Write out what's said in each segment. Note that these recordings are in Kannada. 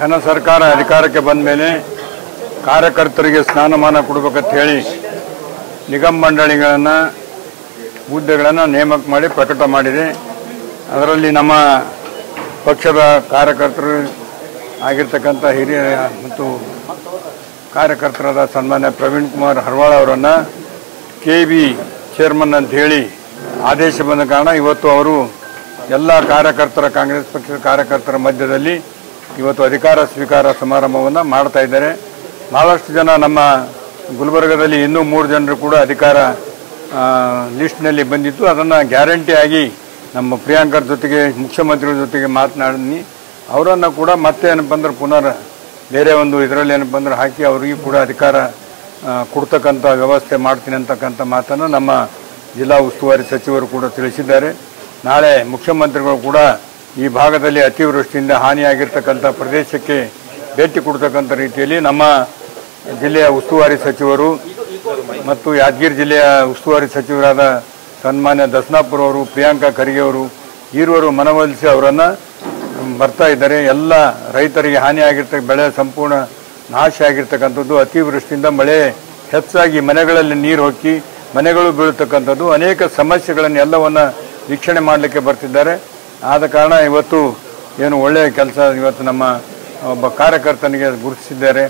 ಘನ ಸರ್ಕಾರ ಅಧಿಕಾರಕ್ಕೆ ಬಂದ ಮೇಲೆ ಕಾರ್ಯಕರ್ತರಿಗೆ ಸ್ಥಾನಮಾನ ಕೊಡಬೇಕಂತ ಹೇಳಿ ನಿಗಮ ಮಂಡಳಿಗಳನ್ನು ಹುದ್ದೆಗಳನ್ನು ನೇಮಕ ಮಾಡಿ ಪ್ರಕಟ ಮಾಡಿದೆ. ಅದರಲ್ಲಿ ನಮ್ಮ ಪಕ್ಷದ ಕಾರ್ಯಕರ್ತರು ಆಗಿರ್ತಕ್ಕಂಥ ಹಿರಿಯ ಮತ್ತು ಕಾರ್ಯಕರ್ತರಾದ ಸನ್ಮಾನ್ಯ ಪ್ರವೀಣ್ ಕುಮಾರ್ ಹರವಾಳ ಅವರನ್ನು KB ಚೇರ್ಮನ್ ಅಂತ ಹೇಳಿ ಆದೇಶ ಬಂದ ಕಾರಣ ಇವತ್ತು ಅವರು ಎಲ್ಲ ಕಾರ್ಯಕರ್ತರ ಕಾಂಗ್ರೆಸ್ ಪಕ್ಷದ ಕಾರ್ಯಕರ್ತರ ಮಧ್ಯದಲ್ಲಿ ಇವತ್ತು ಅಧಿಕಾರ ಸ್ವೀಕಾರ ಸಮಾರಂಭವನ್ನು ಮಾಡ್ತಾ ಇದ್ದಾರೆ. ಬಹಳಷ್ಟು ಜನ ನಮ್ಮ ಗುಲ್ಬರ್ಗದಲ್ಲಿ ಇನ್ನೂ 3 ಜನರು ಕೂಡ ಅಧಿಕಾರ ಲಿಸ್ಟ್ನಲ್ಲಿ ಬಂದಿತ್ತು. ಅದನ್ನು ಗ್ಯಾರಂಟಿಯಾಗಿ ನಮ್ಮ ಪ್ರಿಯಾಂಕರ್ ಜೊತೆಗೆ ಮುಖ್ಯಮಂತ್ರಿಗಳ ಜೊತೆಗೆ ಮಾತನಾಡಿ ಅವರನ್ನು ಕೂಡ ಮತ್ತೆ ಏನಪ್ಪ ಅಂದ್ರೆ ಪುನರ್ ಬೇರೆ ಒಂದು ಇದರಲ್ಲಿ ಏನಪ್ಪ ಅಂದ್ರೆ ಹಾಕಿ ಅವರಿಗೂ ಕೂಡ ಅಧಿಕಾರ ಕೊಡ್ತಕ್ಕಂಥ ವ್ಯವಸ್ಥೆ ಮಾಡ್ತೀನಿ ಅಂತಕ್ಕಂಥ ಮಾತನ್ನು ನಮ್ಮ ಜಿಲ್ಲಾ ಉಸ್ತುವಾರಿ ಸಚಿವರು ಕೂಡ ತಿಳಿಸಿದ್ದಾರೆ. ನಾಳೆ ಮುಖ್ಯಮಂತ್ರಿಗಳು ಕೂಡ ಈ ಭಾಗದಲ್ಲಿ ಅತಿವೃಷ್ಟಿಯಿಂದ ಹಾನಿಯಾಗಿರ್ತಕ್ಕಂಥ ಪ್ರದೇಶಕ್ಕೆ ಭೇಟಿ ಕೊಡ್ತಕ್ಕಂಥ ರೀತಿಯಲ್ಲಿ ನಮ್ಮ ಜಿಲ್ಲೆಯ ಉಸ್ತುವಾರಿ ಸಚಿವರು ಮತ್ತು ಯಾದಗಿರಿ ಜಿಲ್ಲೆಯ ಉಸ್ತುವಾರಿ ಸಚಿವರಾದ ಸನ್ಮಾನ್ಯ ದಸ್ನಾಪುರ ಅವರು, ಪ್ರಿಯಾಂಕಾ ಖರ್ಗೆ ಅವರು ಈರುವರು ಮನವೊಲಿಸಿ ಅವರನ್ನು ಬರ್ತಾ ಇದ್ದಾರೆ. ಎಲ್ಲ ರೈತರಿಗೆ ಹಾನಿಯಾಗಿರ್ತಕ್ಕ ಬೆಳೆ ಸಂಪೂರ್ಣ ನಾಶ ಆಗಿರ್ತಕ್ಕಂಥದ್ದು, ಅತಿವೃಷ್ಟಿಯಿಂದ ಮಳೆ ಹೆಚ್ಚಾಗಿ ಮನೆಗಳಲ್ಲಿ ನೀರು ಹೊಕ್ಕಿ ಮನೆಗಳು ಬೀಳತಕ್ಕಂಥದ್ದು, ಅನೇಕ ಸಮಸ್ಯೆಗಳನ್ನು ಎಲ್ಲವನ್ನು ವೀಕ್ಷಣೆ ಮಾಡಲಿಕ್ಕೆ ಬರ್ತಿದ್ದಾರೆ. ಆದ ಕಾರಣ ಇವತ್ತು ಏನು ಒಳ್ಳೆಯ ಕೆಲಸ ಇವತ್ತು ನಮ್ಮ ಒಬ್ಬ ಕಾರ್ಯಕರ್ತನಿಗೆ ಗುರುತಿಸಿದ್ದಾರೆ.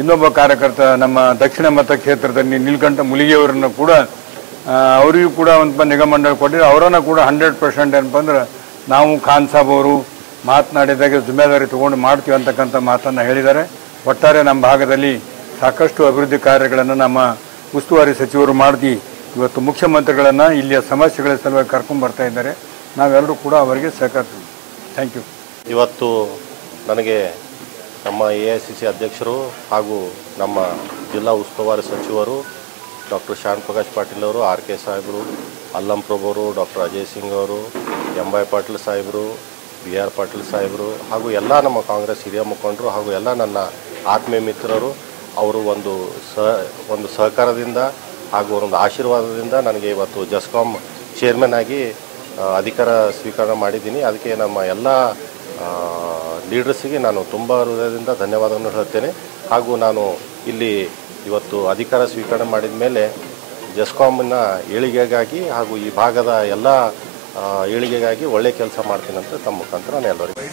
ಇನ್ನೊಬ್ಬ ಕಾರ್ಯಕರ್ತ ನಮ್ಮ ದಕ್ಷಿಣ ಮತಕ್ಷೇತ್ರದಲ್ಲಿ ನೀಲಕಂಠ ಮುಲಿಗೆಯವರನ್ನು ಕೂಡ ಅವರಿಗೂ ಕೂಡ ಒಂದು ನಿಗಮ ಮಂಡಳಿ ಕೊಟ್ಟಿದ್ದಾರೆ. ಅವರನ್ನು ಕೂಡ 100% ಏನಪ್ಪ ಅಂದ್ರೆ ನಾವು ಖಾನ್ ಸಾಬ್ ಅವರು ಮಾತನಾಡಿದಾಗ ಜಿಮ್ಮೆದಾರಿ ತೊಗೊಂಡು ಮಾಡ್ತೀವಿ ಅಂತಕ್ಕಂಥ ಮಾತನ್ನು ಹೇಳಿದ್ದಾರೆ. ಒಟ್ಟಾರೆ ನಮ್ಮ ಭಾಗದಲ್ಲಿ ಸಾಕಷ್ಟು ಅಭಿವೃದ್ಧಿ ಕಾರ್ಯಗಳನ್ನು ನಮ್ಮ ಉಸ್ತುವಾರಿ ಸಚಿವರು ಮಾಡಿ ಇವತ್ತು ಮುಖ್ಯಮಂತ್ರಿಗಳನ್ನು ಇಲ್ಲಿಯ ಸಮಸ್ಯೆಗಳ ಸಲುವಾಗಿ ಕರ್ಕೊಂಡು ಬರ್ತಾ ಇದ್ದಾರೆ. ನಾವೆಲ್ಲರೂ ಕೂಡ ಅವರಿಗೆ ಸಹಕರಿಸ್ತೀವಿ. Thank you. ಇವತ್ತು ನನಗೆ ನಮ್ಮ AICC ಅಧ್ಯಕ್ಷರು ಹಾಗೂ ನಮ್ಮ ಜಿಲ್ಲಾ ಉಸ್ತುವಾರಿ ಸಚಿವರು ಡಾಕ್ಟರ್ ಶ್ಯಾಮ್ ಪ್ರಕಾಶ್ ಪಾಟೀಲ್ ಅವರು, RK ಸಾಹೇಬರು, ಅಲ್ಲಂ ಪ್ರಭು ಅವರು, ಡಾಕ್ಟರ್ ಅಜಯ್ ಸಿಂಗ್ ಅವರು, MY ಪಾಟೀಲ್ ಸಾಹೇಬರು, BR ಪಾಟೀಲ್ ಸಾಹೇಬರು ಹಾಗೂ ಎಲ್ಲ ನಮ್ಮ ಕಾಂಗ್ರೆಸ್ ಹಿರಿಯ ಮುಖಂಡರು ಹಾಗೂ ಎಲ್ಲ ನನ್ನ ಆತ್ಮೀಯ ಮಿತ್ರರು ಅವರು ಒಂದು ಸಹಕಾರದಿಂದ ಹಾಗೂ ಒಂದು ಆಶೀರ್ವಾದದಿಂದ ನನಗೆ ಇವತ್ತು ಜಸ್ಕಾಂ ಚೇರ್ಮನ್ ಆಗಿ ಅಧಿಕಾರ ಸ್ವೀಕಾರ ಮಾಡಿದ್ದೀನಿ. ಅದಕ್ಕೆ ನಮ್ಮ ಎಲ್ಲ ಲೀಡರ್ಸಿಗೆ ನಾನು ತುಂಬ ಹೃದಯದಿಂದ ಧನ್ಯವಾದವನ್ನು ಹೇಳ್ತೇನೆ. ಹಾಗೂ ನಾನು ಇಲ್ಲಿ ಇವತ್ತು ಅಧಿಕಾರ ಸ್ವೀಕಾರ ಮಾಡಿದ ಮೇಲೆ ಜಸ್ಕಾಂನ ಏಳಿಗೆಗಾಗಿ ಹಾಗೂ ಈ ಭಾಗದ ಎಲ್ಲ ಏಳಿಗೆಗಾಗಿ ಒಳ್ಳೆ ಕೆಲಸ ಮಾಡ್ತೀನಿ ಅಂತ ತಮ್ಮ ಮುಖಾಂತರ ನಾನು ಎಲ್ಲರಿಗೂ